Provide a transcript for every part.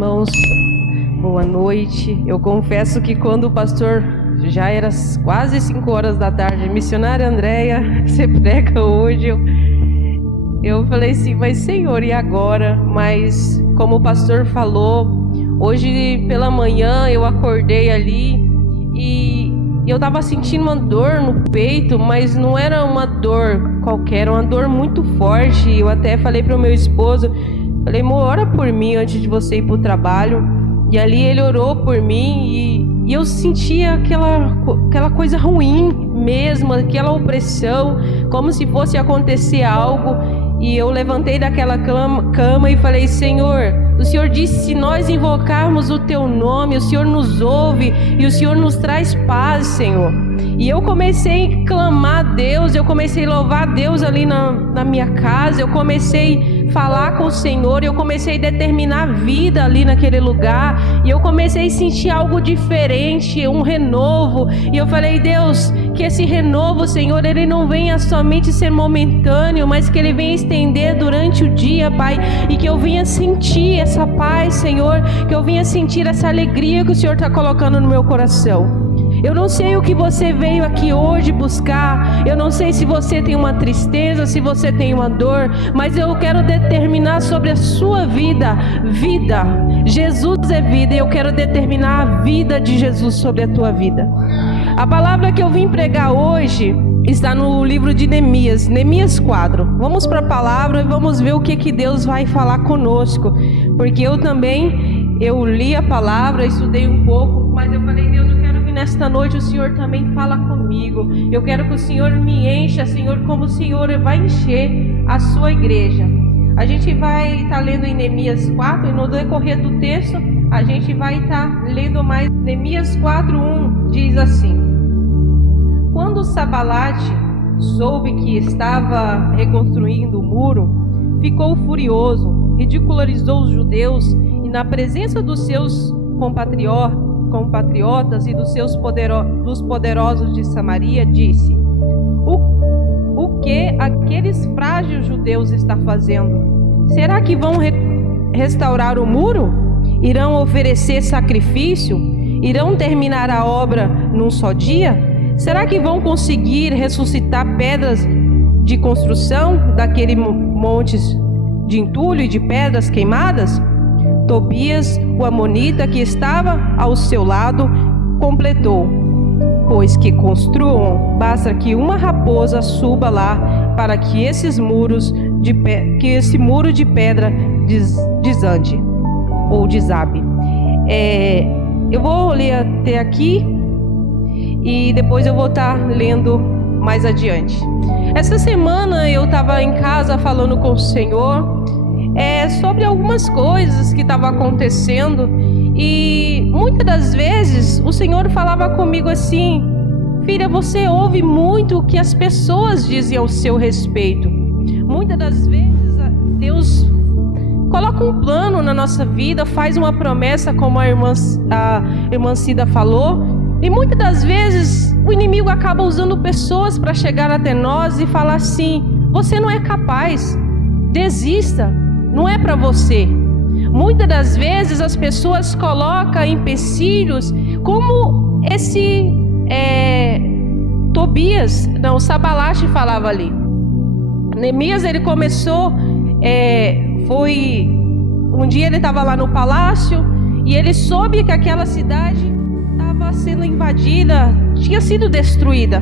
irmãos, boa noite. Eu confesso que quando o pastor já era quase 5 horas da tarde, missionária Andréia, você prega hoje, eu falei assim, mas Senhor, e agora? Mas como o pastor falou, hoje pela manhã eu acordei ali e eu estava sentindo uma dor no peito, mas não era uma dor qualquer, era uma dor muito forte. Eu até falei para o meu esposo, falei, amor, ora por mim antes de você ir para o trabalho. E ali ele orou por mim e eu sentia aquela coisa ruim mesmo, aquela opressão, como se fosse acontecer algo. E eu levantei daquela cama e falei, Senhor, o Senhor disse, se nós invocarmos o Teu nome, o Senhor nos ouve e o Senhor nos traz paz, Senhor. E eu comecei a clamar a Deus, eu comecei a louvar a Deus ali na minha casa, eu comecei a falar com o Senhor, eu comecei a determinar a vida ali naquele lugar, e eu comecei a sentir algo diferente, um renovo, e eu falei, Deus, que esse renovo, Senhor, ele não venha somente ser momentâneo, mas que ele venha estender durante o dia, Pai, e que eu venha sentir essa paz, Senhor, que eu venha sentir essa alegria que o Senhor está colocando no meu coração. Eu não sei o que você veio aqui hoje buscar, eu não sei se você tem uma tristeza, se você tem uma dor, mas eu quero determinar sobre a sua vida, vida. Jesus é vida e eu quero determinar a vida de Jesus sobre a tua vida. A palavra que eu vim pregar hoje está no livro de Neemias, Neemias 4. Vamos para a palavra e vamos ver o que Deus vai falar conosco, porque eu li a palavra, estudei um pouco, mas eu falei, Deus, eu quero que nesta noite o Senhor também fala comigo. Eu quero que o Senhor me encha, Senhor, como o Senhor vai encher a sua igreja. A gente vai estar lendo em Neemias 4 e no decorrer do texto a gente vai estar lendo mais. Neemias 4:1 diz assim: quando Sambalate soube que estava reconstruindo o muro, ficou furioso, ridicularizou os judeus e na presença dos seus compatriotas e dos poderosos de Samaria disse: o que aqueles frágeis judeus estão fazendo? Será que vão restaurar o muro? Irão oferecer sacrifício? Irão terminar a obra num só dia? Será que vão conseguir ressuscitar pedras de construção daquele montes de entulho e de pedras queimadas? Tobias, o amonita que estava ao seu lado, completou: pois que construam, basta que uma raposa suba lá para que esse muro de pedra desande ou desabe. Eu vou ler até aqui e depois eu vou estar lendo mais adiante. Essa semana eu estava em casa falando com o Senhor sobre algumas coisas que estavam acontecendo, e muitas das vezes o Senhor falava comigo assim: filha, você ouve muito o que as pessoas dizem ao seu respeito. Muitas das vezes Deus coloca um plano na nossa vida, faz uma promessa, como a irmã Cida falou, e muitas das vezes o inimigo acaba usando pessoas para chegar até nós e falar assim: você não é capaz, desista, não é para você. Muitas das vezes as pessoas colocam empecilhos, como esse Sambalate falava ali. Neemias, ele começou, um dia ele estava lá no palácio e ele soube que aquela cidade estava sendo invadida, tinha sido destruída.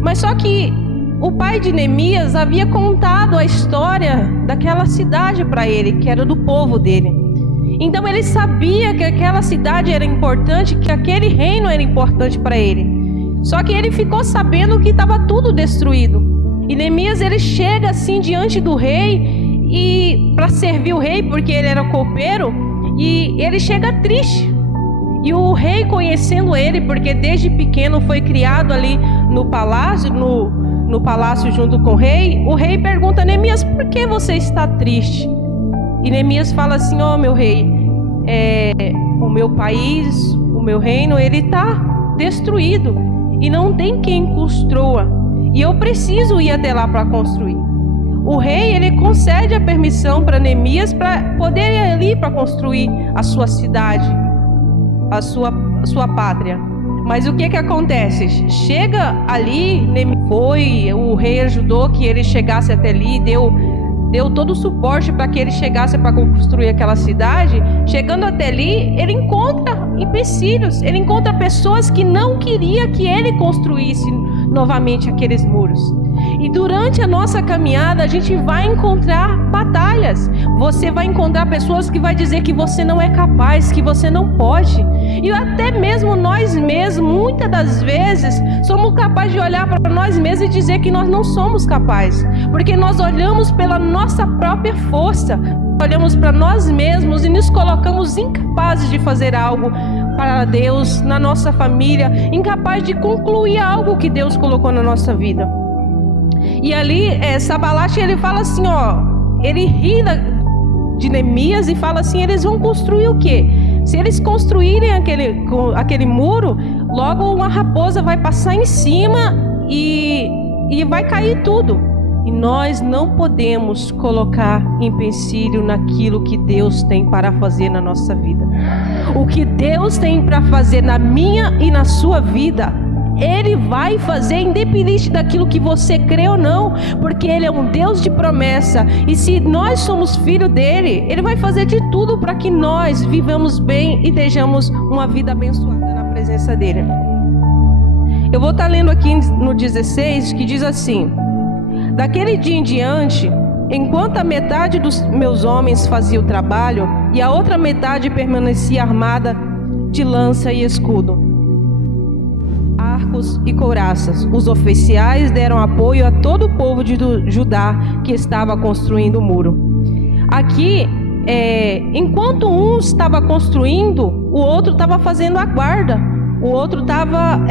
Mas só que o pai de Neemias havia contado a história daquela cidade para ele, que era do povo dele. Então ele sabia que aquela cidade era importante, que aquele reino era importante para ele. Só que ele ficou sabendo que estava tudo destruído. E Neemias, ele chega assim diante do rei, e para servir o rei, porque ele era copeiro, e ele chega triste. E o rei, conhecendo ele, porque desde pequeno foi criado ali no palácio, no palácio junto com o rei pergunta: Neemias, por que você está triste? E Neemias fala assim: meu rei, o meu país, o meu reino, ele está destruído e não tem quem construa, e eu preciso ir até lá para construir. o rei, ele concede a permissão para Neemias para poder ir ali para construir a sua cidade, a sua pátria. Mas o que acontece? Chega ali, o rei ajudou que ele chegasse até ali, deu todo o suporte para que ele chegasse para construir aquela cidade. Chegando até ali, ele encontra empecilhos, ele encontra pessoas que não queriam que ele construísse novamente aqueles muros. E durante a nossa caminhada, a gente vai encontrar batalhas. Você vai encontrar pessoas que vai dizer que você não é capaz, que você não pode. E até mesmo nós mesmos, muitas das vezes, somos capazes de olhar para nós mesmos e dizer que nós não somos capazes. Porque nós olhamos pela nossa própria força, olhamos para nós mesmos e nos colocamos incapazes de fazer algo para Deus, na nossa família, incapaz de concluir algo que Deus colocou na nossa vida. E ali, Sanbalat, ele fala assim, ele ri de Neemias e fala assim, eles vão construir o quê? Se eles construírem aquele muro, logo uma raposa vai passar em cima e vai cair tudo. E nós não podemos colocar empecilho naquilo que Deus tem para fazer na nossa vida. O que Deus tem para fazer na minha e na sua vida, Ele vai fazer independente daquilo que você crê ou não, porque Ele é um Deus de promessa. E se nós somos filhos dEle, Ele vai fazer de tudo para que nós vivamos bem e tenhamos uma vida abençoada na presença dEle. Eu vou estar lendo aqui no 16, que diz assim: daquele dia em diante, enquanto a metade dos meus homens fazia o trabalho e a outra metade permanecia armada de lança e escudo, arcos e couraças, os oficiais deram apoio a todo o povo de Judá que estava construindo o muro. Aqui, enquanto um estava construindo, o outro estava fazendo a guarda, o outro estava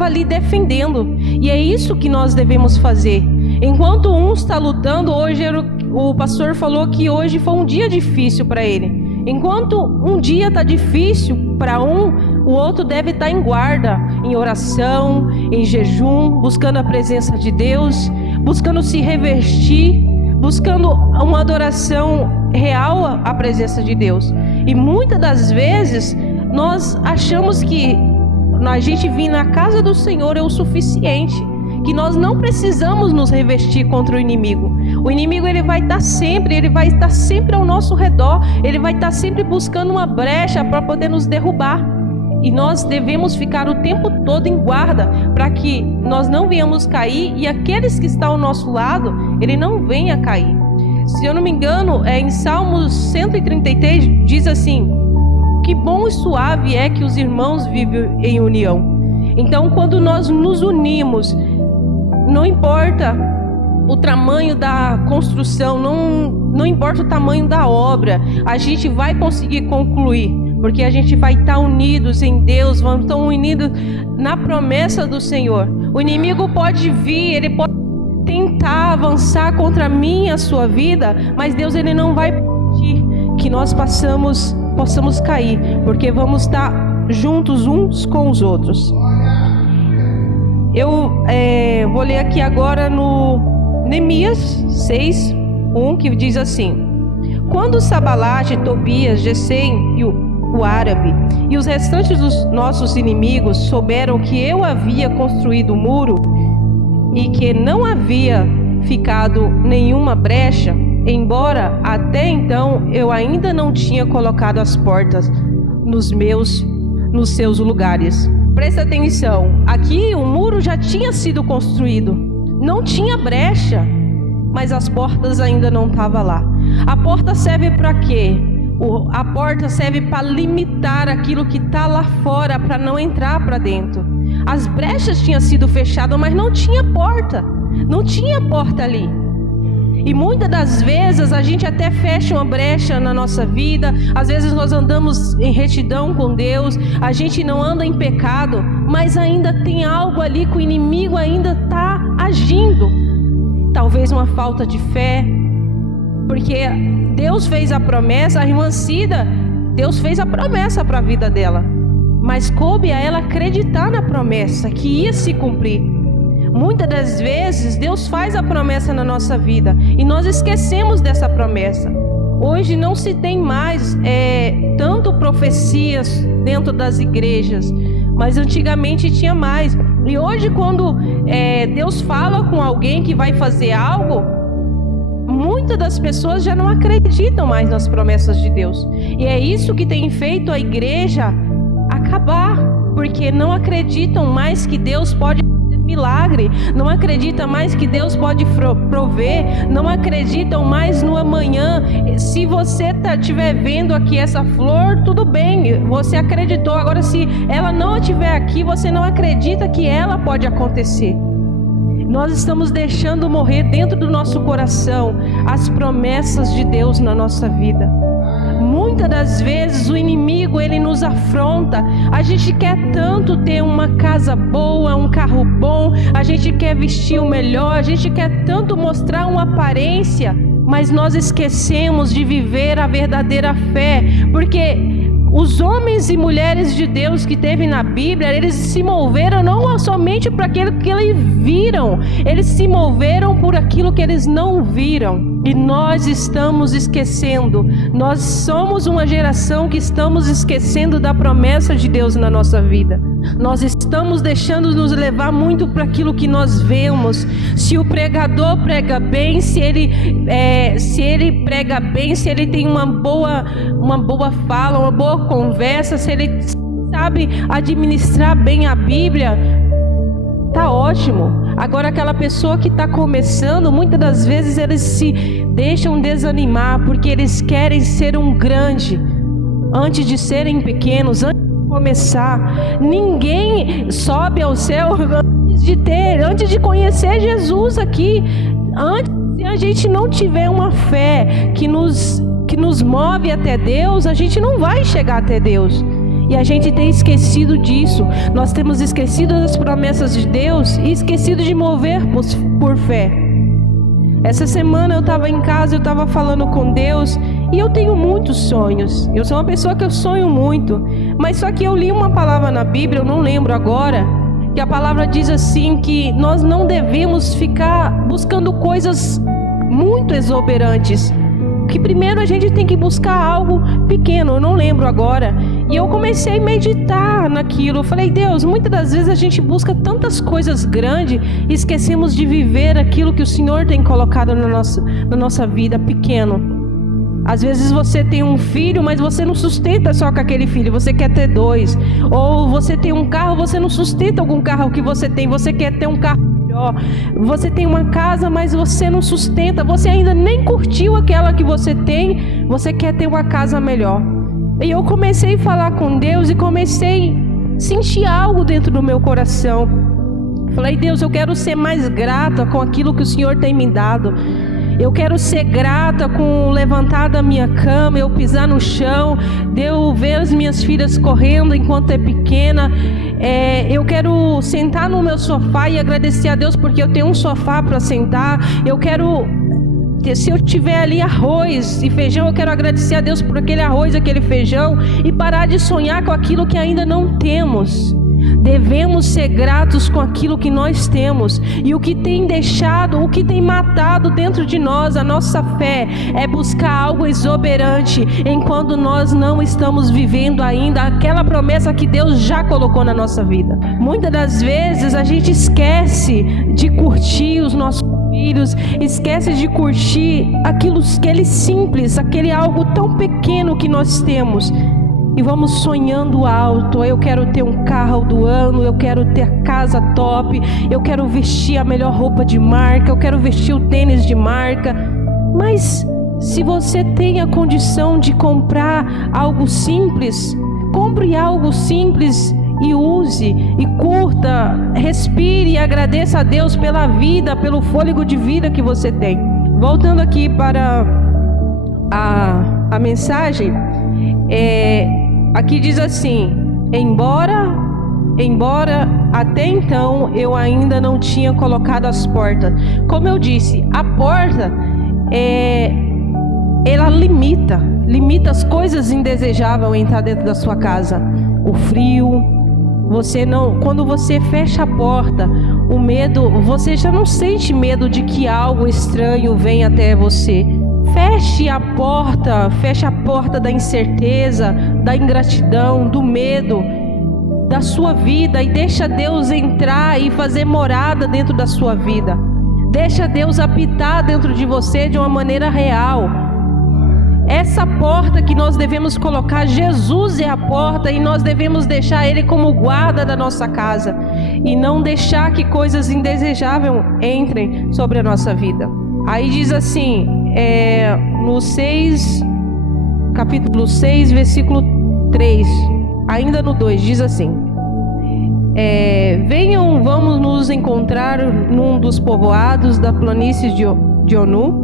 ali defendendo. E é isso que nós devemos fazer. Enquanto um está lutando, hoje o pastor falou que hoje foi um dia difícil para ele. Enquanto um dia está difícil para um, o outro deve estar em guarda, em oração, em jejum, buscando a presença de Deus, buscando se revestir, buscando uma adoração real à presença de Deus. E muitas das vezes nós achamos que a gente vir na casa do Senhor é o suficiente, que nós não precisamos nos revestir contra o inimigo. O inimigo ele vai estar sempre ao nosso redor, ele vai estar sempre buscando uma brecha para poder nos derrubar. E nós devemos ficar o tempo todo em guarda para que nós não venhamos cair e aqueles que estão ao nosso lado, ele não venha cair. Se eu não me engano, em Salmos 133 diz assim: que bom e suave é que os irmãos vivem em união. Então, quando nós nos unimos, não importa o tamanho da construção, não importa o tamanho da obra, a gente vai conseguir concluir, porque a gente vai estar unidos em Deus, vamos estar unidos na promessa do Senhor. O inimigo pode vir, ele pode tentar avançar contra mim e a sua vida, mas Deus ele não vai permitir que nós possamos cair, porque vamos estar juntos uns com os outros. Eu vou ler aqui agora no Neemias 6:1, que diz assim: quando Sanbalat, Tobias, Gesem e o árabe e os restantes dos nossos inimigos souberam que eu havia construído o muro e que não havia ficado nenhuma brecha, embora até então eu ainda não tinha colocado as portas nos seus lugares. Presta atenção, aqui o muro já tinha sido construído, não tinha brecha, mas as portas ainda não estavam lá. A porta serve para quê? A porta serve para limitar aquilo que está lá fora, para não entrar para dentro. As brechas tinham sido fechadas, mas não tinha porta ali. E muitas das vezes a gente até fecha uma brecha na nossa vida. Às vezes nós andamos em retidão com Deus, a gente não anda em pecado, mas ainda tem algo ali que o inimigo ainda está agindo. Talvez uma falta de fé, porque Deus fez a promessa. A irmã Cida, Deus fez a promessa para a vida dela, mas coube a ela acreditar na promessa que ia se cumprir. Muitas das vezes Deus faz a promessa na nossa vida e nós esquecemos dessa promessa. Hoje não se tem mais tanto profecias dentro das igrejas, mas antigamente tinha mais. E hoje quando Deus fala com alguém que vai fazer algo, muitas das pessoas já não acreditam mais nas promessas de Deus. E é isso que tem feito a igreja acabar, porque não acreditam mais que Deus pode fazer milagre, não acreditam mais que Deus pode prover, não acreditam mais no amanhã. Se você estiver vendo aqui essa flor, tudo bem, você acreditou. Agora, se ela não estiver aqui, você não acredita que ela pode acontecer. Nós estamos deixando morrer dentro do nosso coração as promessas de Deus na nossa vida. Muitas das vezes o inimigo, ele nos afronta. A gente quer tanto ter uma casa boa, um carro bom, a gente quer vestir o melhor, a gente quer tanto mostrar uma aparência, mas nós esquecemos de viver a verdadeira fé, porque os homens e mulheres de Deus que teve na Bíblia, eles se moveram não somente para aquilo que eles viram, eles se moveram por aquilo que eles não viram. E nós estamos esquecendo, nós somos uma geração que estamos esquecendo da promessa de Deus na nossa vida. Nós estamos deixando nos levar muito para aquilo que nós vemos. Se o pregador prega bem, se ele prega bem, se ele tem uma boa fala, uma boa conversa, se ele sabe administrar bem a Bíblia, tá ótimo. Agora aquela pessoa que está começando, muitas das vezes eles se deixam desanimar, porque eles querem ser um grande antes de serem pequenos, antes de começar. Ninguém sobe ao céu antes de conhecer Jesus aqui. Se a gente não tiver uma fé que nos move até Deus, a gente não vai chegar até Deus. E a gente tem esquecido disso. Nós temos esquecido das promessas de Deus e esquecido de mover por fé. Essa semana eu estava em casa, eu estava falando com Deus, e eu tenho muitos sonhos. Eu sou uma pessoa que eu sonho muito, mas só que eu li uma palavra na Bíblia, eu não lembro agora, que a palavra diz assim, que nós não devemos ficar buscando coisas muito exuberantes, que primeiro a gente tem que buscar algo pequeno, eu não lembro agora. E eu comecei a meditar naquilo. Eu falei, Deus, muitas das vezes a gente busca tantas coisas grandes e esquecemos de viver aquilo que o Senhor tem colocado na nossa vida, pequeno. Às vezes você tem um filho, mas você não sustenta só com aquele filho, você quer ter 2. Ou você tem um carro, você não sustenta algum carro que você tem, você quer ter um carro melhor. Você tem uma casa, mas você não sustenta, você ainda nem curtiu aquela que você tem, você quer ter uma casa melhor. E eu comecei a falar com Deus e comecei a sentir algo dentro do meu coração. Falei, Deus, eu quero ser mais grata com aquilo que o Senhor tem me dado. Eu quero ser grata com levantar da minha cama, eu pisar no chão, de eu ver as minhas filhas correndo enquanto é pequena. Eu quero sentar no meu sofá e agradecer a Deus porque eu tenho um sofá para sentar. Eu quero, se eu tiver ali arroz e feijão, eu quero agradecer a Deus por aquele arroz, aquele feijão, e parar de sonhar com aquilo que ainda não temos. Devemos ser gratos com aquilo que nós temos. E o que tem deixado, o que tem matado dentro de nós a nossa fé, é buscar algo exuberante, enquanto nós não estamos vivendo ainda aquela promessa que Deus já colocou na nossa vida. Muitas das vezes a gente esquece de curtir os nossos filhos, esquece de curtir aquele simples, aquele algo tão pequeno que nós temos. E vamos sonhando alto. Eu quero ter um carro do ano, eu quero ter casa top, eu quero vestir a melhor roupa de marca, eu quero vestir o tênis de marca. Mas se você tem a condição de comprar algo simples, compre algo simples e use, e curta, respire e agradeça a Deus pela vida, pelo fôlego de vida que você tem. Voltando aqui para a mensagem, aqui diz assim: embora até então eu ainda não tinha colocado as portas. Como eu disse, a porta ela limita as coisas indesejáveis entrar dentro da sua casa. O frio, Quando você fecha a porta, o medo, você já não sente medo de que algo estranho venha até você. Feche a porta da incerteza, da ingratidão, do medo da sua vida e deixa Deus entrar e fazer morada dentro da sua vida. Deixa Deus habitar dentro de você de uma maneira real. Essa porta que nós devemos colocar, Jesus é a porta e nós devemos deixar Ele como guarda da nossa casa e não deixar que coisas indesejáveis entrem sobre a nossa vida. Aí diz assim, no capítulo 6, versículo 3, ainda no 2, diz assim: venham, vamos nos encontrar num dos povoados da planície de Onu.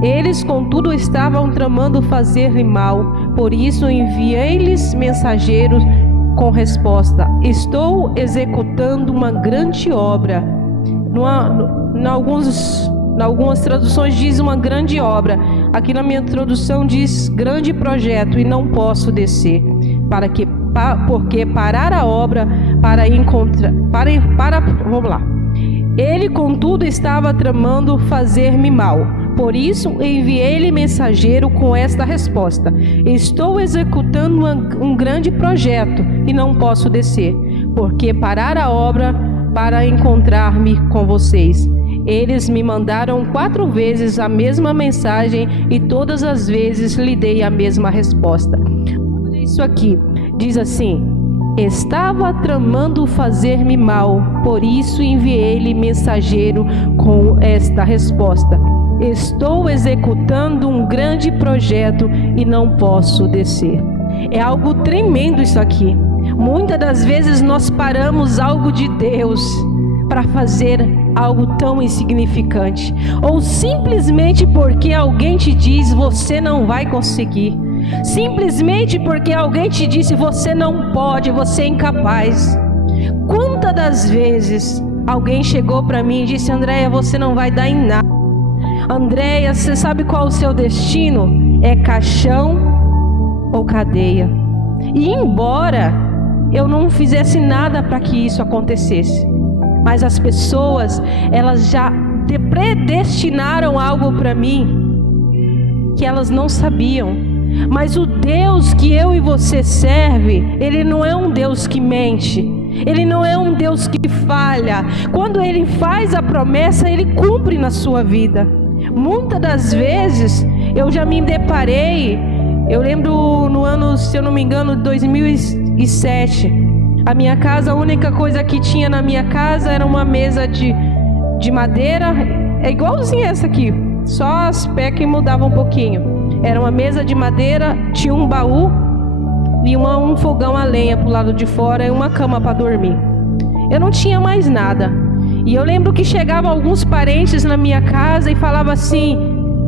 Eles, contudo, estavam tramando fazer-lhe mal, por isso enviei-lhes mensageiros com resposta: estou executando uma grande obra. Em algumas traduções diz uma grande obra. Aqui na minha tradução diz grande projeto, e não posso descer, porque parar a obra vamos lá. Ele, contudo, estava tramando fazer-me mal. Por isso enviei-lhe mensageiro com esta resposta: estou executando um grande projeto e não posso descer, porque parar a obra para encontrar-me com vocês. Eles me mandaram 4 vezes a mesma mensagem e todas as vezes lhe dei a mesma resposta. Olha isso aqui, diz assim: estava tramando fazer-me mal, por isso enviei-lhe mensageiro com esta resposta: estou executando um grande projeto e não posso descer. É algo tremendo isso aqui. Muitas das vezes nós paramos algo de Deus para fazer algo tão insignificante, ou simplesmente porque alguém te diz você não vai conseguir, simplesmente porque alguém te disse você não pode, você é incapaz. Quantas das vezes alguém chegou para mim e disse: Andréia, você não vai dar em nada. Andréia, você sabe qual é o seu destino? É caixão ou cadeia. E embora eu não fizesse nada para que isso acontecesse, mas as pessoas, elas já predestinaram algo para mim que elas não sabiam. Mas o Deus que eu e você serve, Ele não é um Deus que mente, Ele não é um Deus que falha. Quando Ele faz a promessa, Ele cumpre na sua vida. Muitas das vezes eu já me deparei, eu lembro no ano, se eu não me engano, 2007, a minha casa, a única coisa que tinha na minha casa era uma mesa de madeira, é igualzinha essa aqui, só as pés que mudavam um pouquinho. Era uma mesa de madeira, tinha um baú e um fogão a lenha pro lado de fora e uma cama para dormir. Eu não tinha mais nada. E eu lembro que chegavam alguns parentes na minha casa e falava assim,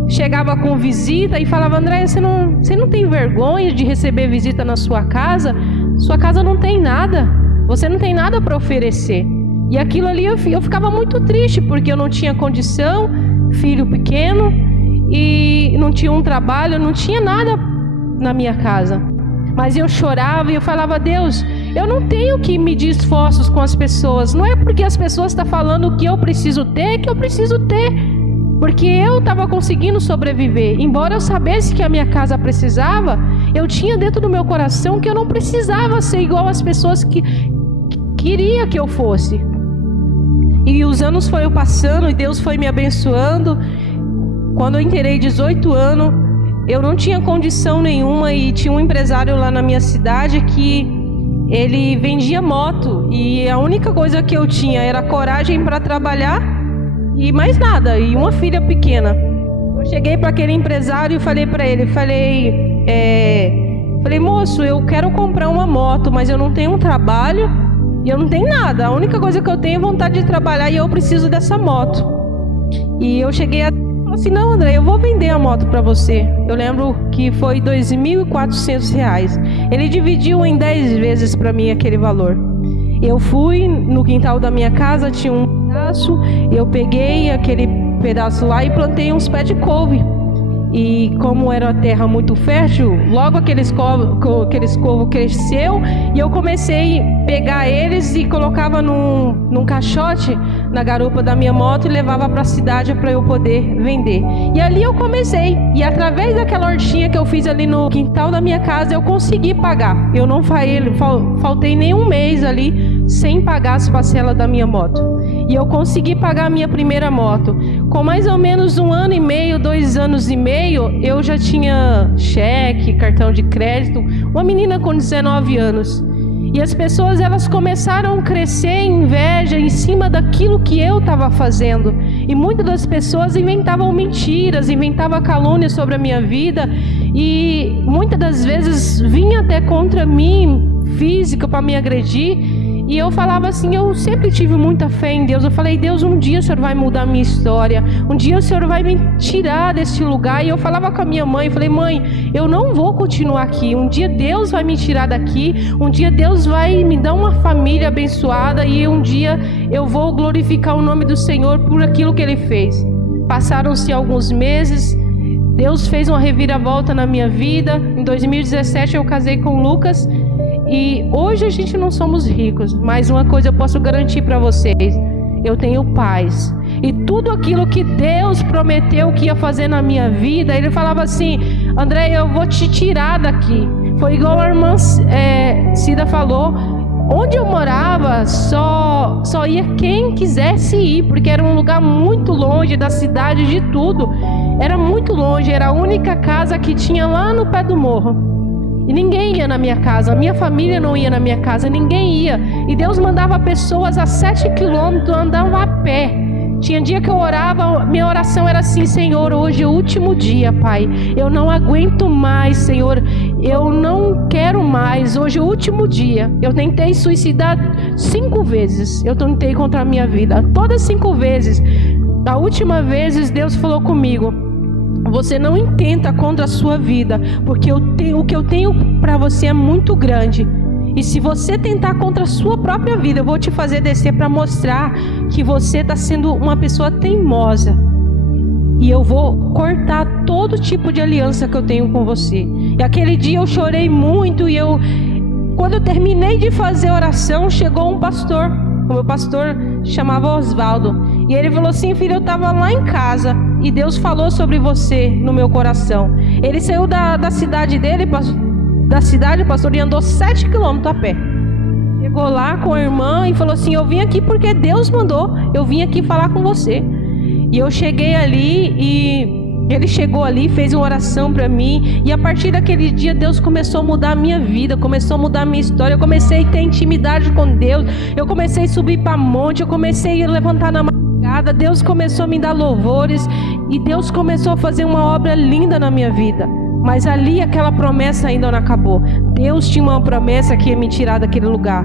chegava com visita e falava: Andréia, você não tem vergonha de receber visita na sua casa? Sua casa não tem nada, você não tem nada para oferecer. E aquilo ali eu ficava muito triste, porque eu não tinha condição, filho pequeno, e não tinha um trabalho, não tinha nada na minha casa. Mas eu chorava e eu falava: Deus, eu não tenho que medir esforços com as pessoas. Não é porque as pessoas estão falando o que eu preciso ter, que eu preciso ter. Porque eu estava conseguindo sobreviver. Embora eu sabesse que a minha casa precisava, eu tinha dentro do meu coração que eu não precisava ser igual às pessoas que queria que eu fosse. E os anos foram passando e Deus foi me abençoando. Quando eu inteirei 18 anos, eu não tinha condição nenhuma e tinha um empresário lá na minha cidade que ele vendia moto. E a única coisa que eu tinha era coragem para trabalhar e mais nada, e uma filha pequena. Eu cheguei para aquele empresário e falei para ele, falei, moço, eu quero comprar uma moto, mas eu não tenho um trabalho e eu não tenho nada. A única coisa que eu tenho é vontade de trabalhar e eu preciso dessa moto. E eu cheguei a falar assim: não, André, eu vou vender a moto para você. Eu lembro que foi R$ 2.400. Ele dividiu em 10 vezes para mim aquele valor. Eu fui no quintal da minha casa, tinha um pedaço, eu peguei aquele pedaço lá e plantei uns pés de couve. E como era a terra muito fértil, logo aquele escovo cresceu e eu comecei a pegar eles e colocava num caixote na garupa da minha moto e levava para a cidade para eu poder vender. E ali eu comecei, e através daquela hortinha que eu fiz ali no quintal da minha casa, eu consegui pagar. Eu não faltei nem um mês ali sem pagar as parcelas da minha moto. E eu consegui pagar a minha primeira moto. Com mais ou menos 1 ano e meio, 2 anos e meio, eu já tinha cheque, cartão de crédito. Uma menina com 19 anos. E as pessoas, elas começaram a crescer em inveja em cima daquilo que eu estava fazendo. E muitas das pessoas inventavam mentiras, inventavam calúnias sobre a minha vida. E muitas das vezes vinha até contra mim, física, para me agredir. E eu falava assim, eu sempre tive muita fé em Deus. Eu falei, Deus, um dia o Senhor vai mudar a minha história. Um dia o Senhor vai me tirar desse lugar. E eu falava com a minha mãe, eu falei, mãe, eu não vou continuar aqui. Um dia Deus vai me tirar daqui. Um dia Deus vai me dar uma família abençoada. E um dia eu vou glorificar o nome do Senhor por aquilo que Ele fez. Passaram-se alguns meses. Deus fez uma reviravolta na minha vida. Em 2017 eu casei com o Lucas. E hoje a gente não somos ricos, mas uma coisa eu posso garantir para vocês, eu tenho paz. E tudo aquilo que Deus prometeu que ia fazer na minha vida, Ele falava assim, André, eu vou te tirar daqui. Foi igual a irmã Cida falou, onde eu morava só ia quem quisesse ir, porque era um lugar muito longe da cidade, de tudo. Era muito longe, era a única casa que tinha lá no pé do morro. E ninguém ia na minha casa, a minha família não ia na minha casa, ninguém ia. E Deus mandava pessoas a 7 quilômetros, andavam a pé. Tinha dia que eu orava, minha oração era assim, Senhor, hoje é o último dia, Pai. Eu não aguento mais, Senhor. Eu não quero mais, hoje é o último dia. Eu tentei suicidar 5 vezes, eu tentei contra a minha vida. Todas 5 vezes. Da última vez, Deus falou comigo, você não intenta contra a sua vida, porque o que eu tenho para você é muito grande. E se você tentar contra a sua própria vida, eu vou te fazer descer para mostrar que você está sendo uma pessoa teimosa. E eu vou cortar todo tipo de aliança que eu tenho com você. E aquele dia eu chorei muito e quando eu terminei de fazer oração, chegou um pastor. O meu pastor chamava Osvaldo. E ele falou assim, filho, eu estava lá em casa e Deus falou sobre você no meu coração. Ele saiu da cidade dele, pastor, e andou 7 quilômetros a pé. Chegou lá com a irmã e falou assim, eu vim aqui porque Deus mandou, eu vim aqui falar com você. E eu cheguei ali e ele chegou ali, fez uma oração para mim. E a partir daquele dia Deus começou a mudar a minha vida, começou a mudar a minha história. Eu comecei a ter intimidade com Deus, eu comecei a subir para monte, eu comecei a levantar na madrugada. Deus começou a me dar louvores e Deus começou a fazer uma obra linda na minha vida. Mas ali aquela promessa ainda não acabou. Deus tinha uma promessa que ia me tirar daquele lugar.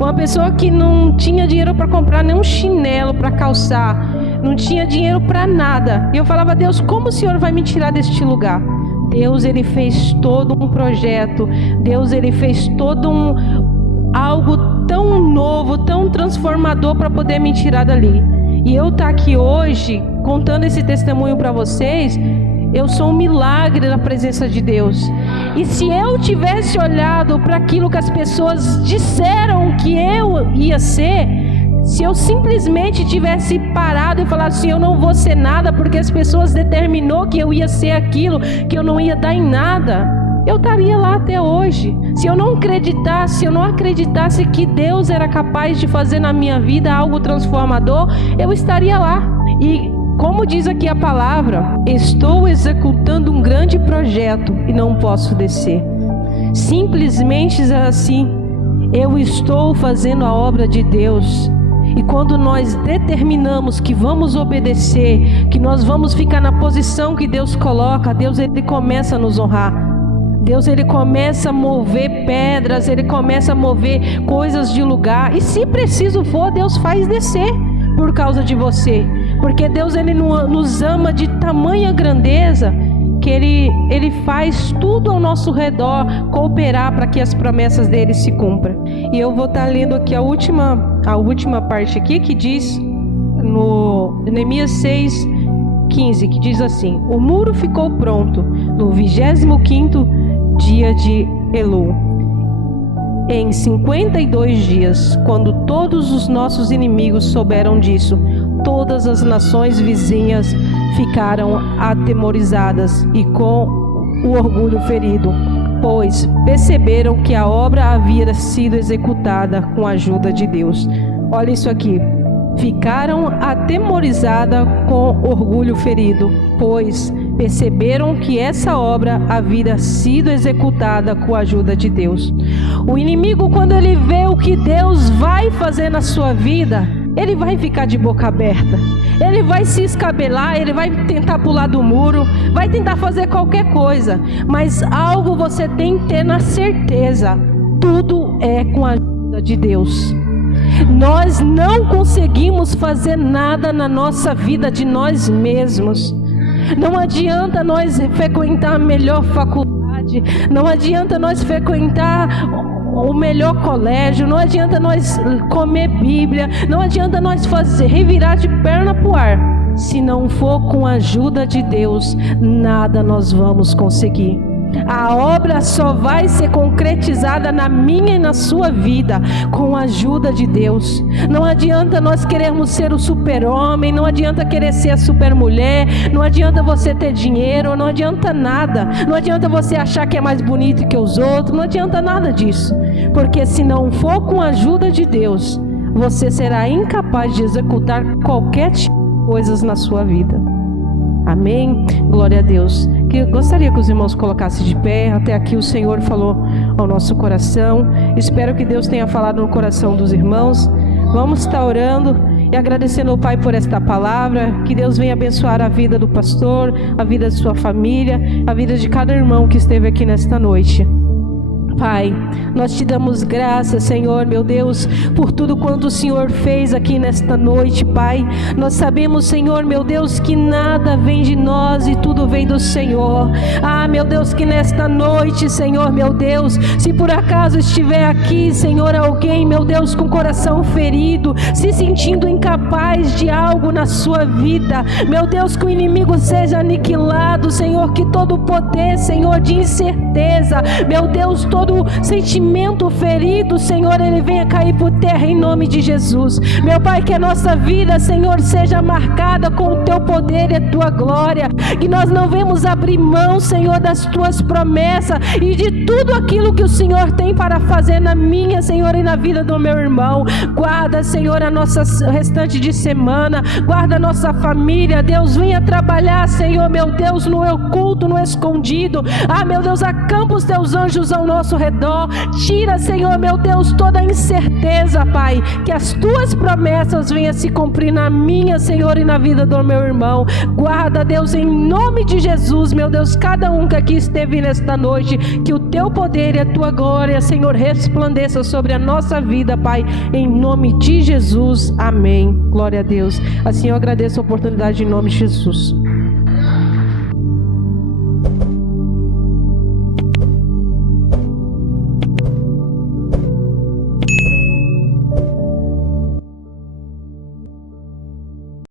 Uma pessoa que não tinha dinheiro para comprar nem um chinelo para calçar, não tinha dinheiro para nada. E eu falava, Deus, como o Senhor vai me tirar deste lugar? Deus, Ele fez todo um projeto. Deus, Ele fez todo algo tão novo, tão transformador para poder me tirar dali. E eu estar aqui hoje, contando esse testemunho para vocês, eu sou um milagre na presença de Deus. E se eu tivesse olhado para aquilo que as pessoas disseram que eu ia ser, se eu simplesmente tivesse parado e falado assim, eu não vou ser nada porque as pessoas determinou que eu ia ser aquilo, que eu não ia dar em nada, eu estaria lá até hoje. Se eu não acreditasse que Deus era capaz de fazer na minha vida algo transformador, eu estaria lá. E como diz aqui a palavra, estou executando um grande projeto e não posso descer. Simplesmente assim, eu estou fazendo a obra de Deus. E quando nós determinamos que vamos obedecer, que nós vamos ficar na posição que Deus coloca, Deus, Ele começa a nos honrar. Deus, Ele começa a mover pedras, Ele começa a mover coisas de lugar. E se preciso for, Deus faz descer por causa de você. Porque Deus, Ele nos ama de tamanha grandeza que Ele faz tudo ao nosso redor cooperar para que as promessas dele se cumpram. E eu vou estar lendo aqui a última parte aqui, que diz no Neemias 6, 15, que diz assim: o muro ficou pronto no 25º dia de Elul. Em 52 dias, quando todos os nossos inimigos souberam disso, todas as nações vizinhas ficaram atemorizadas e com o orgulho ferido, pois perceberam que a obra havia sido executada com a ajuda de Deus. Olha isso aqui. Ficaram atemorizadas com orgulho ferido, pois perceberam que essa obra havia sido executada com a ajuda de Deus. O inimigo, quando ele vê o que Deus vai fazer na sua vida, ele vai ficar de boca aberta. Ele vai se escabelar, ele vai tentar pular do muro, vai tentar fazer qualquer coisa. Mas algo você tem que ter na certeza: tudo é com a ajuda de Deus. Nós não conseguimos fazer nada na nossa vida de nós mesmos. Não adianta nós frequentar a melhor faculdade, não adianta nós frequentar o melhor colégio, não adianta nós comer Bíblia, não adianta nós revirar de perna pro ar. Se não for com a ajuda de Deus, nada nós vamos conseguir. A obra só vai ser concretizada na minha e na sua vida com a ajuda de Deus. Não adianta nós querermos ser o super-homem, não adianta querer ser a super-mulher, não adianta você ter dinheiro, não adianta nada. Não adianta você achar que é mais bonito que os outros, não adianta nada disso. Porque se não for com a ajuda de Deus, você será incapaz de executar qualquer tipo de coisas na sua vida. Amém? Glória a Deus. Gostaria que os irmãos colocassem de pé. Até aqui o Senhor falou ao nosso coração. Espero que Deus tenha falado no coração dos irmãos. Vamos estar orando e agradecendo ao Pai por esta palavra. Que Deus venha abençoar a vida do pastor, a vida de sua família, a vida de cada irmão que esteve aqui nesta noite. Pai, nós te damos graças, Senhor, meu Deus, por tudo quanto o Senhor fez aqui nesta noite, Pai. Nós sabemos, Senhor, meu Deus, que nada vem de nós e tudo vem do Senhor. Meu Deus, que nesta noite, Senhor, meu Deus, se por acaso estiver aqui, Senhor, alguém, meu Deus, com o coração ferido, se sentindo incapaz de algo na sua vida, meu Deus, que o inimigo seja aniquilado, Senhor, que todo o poder, Senhor, de incerteza, meu Deus, todo sentimento ferido, Senhor, ele venha cair por terra em nome de Jesus. Meu Pai, que a nossa vida, Senhor, seja marcada com o teu poder e a tua glória, que nós não venhamos abrir mão, Senhor, das tuas promessas e de tudo aquilo que o Senhor tem para fazer na minha, Senhor, e na vida do meu irmão. Guarda, Senhor, a nossa restante de semana, guarda a nossa família. Deus, venha trabalhar, Senhor, meu Deus, no oculto, no escondido. Meu Deus, acampa os teus anjos ao nosso redor. Tira, Senhor, meu Deus, toda a incerteza, Pai, que as tuas promessas venham se cumprir na minha, Senhor, e na vida do meu irmão. Guarda, Deus, em nome de Jesus, meu Deus, cada um que aqui esteve nesta noite, que o teu poder e a tua glória, Senhor, resplandeça sobre a nossa vida, Pai, em nome de Jesus, amém. Glória a Deus. Assim eu agradeço a oportunidade em nome de Jesus.